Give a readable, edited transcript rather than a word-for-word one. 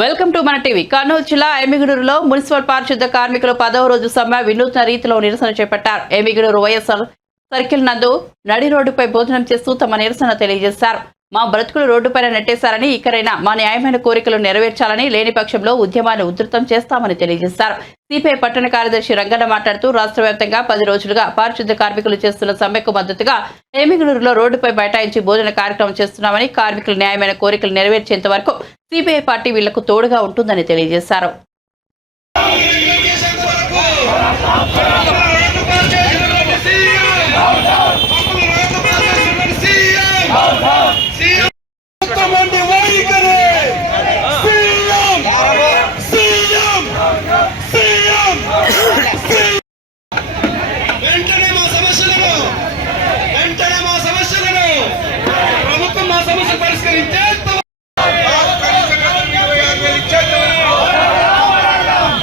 Welcome to మన TV. Kurnool జిల్లా ఎమ్మిగనూరులో municipal పారిశుద్ధ కార్మికులు 10వ రోజు సమ్మె వినూత్న రీతిలో నిరసన చేపట్టారు. ఎమ్మిగనూరు వైఎస్ఆర్ సర్కిల్ నందు నడి రోడ్డుపై భోజనం చేస్తూ తమ నిరసన తెలియజేశారు. మా బ్రతుకులు రోడ్డుపైన నెట్టేశారని, ఇకరైనా మా న్యాయమైన కోరికలు నెరవేర్చాలని, లేని పక్షంలో ఉద్యమాన్ని ఉధృతం చేస్తామని తెలియజేశారు. సిపిఐ పట్టణ కార్యదర్శి రంగన్న మాట్లాడుతూ రాష్ట్ర వ్యాప్తంగా 10 రోజులుగా పారిశుద్ధ కార్మికులు చేస్తున్న సమ్మెకు మద్దతుగా ఎమ్మిగనూరులో రోడ్డుపై బైఠాయించి భోజన కార్యక్రమం చేస్తున్నామని, కార్మికుల న్యాయమైన కోరికలు నెరవేర్చేంత వరకు సిపిఐ పార్టీ వీళ్లకు తోడుగా ఉంటుందని తెలియజేశారు. వెంటనే మా సమస్యలను ప్రభుత్వం మా సమస్య పరిష్కరించే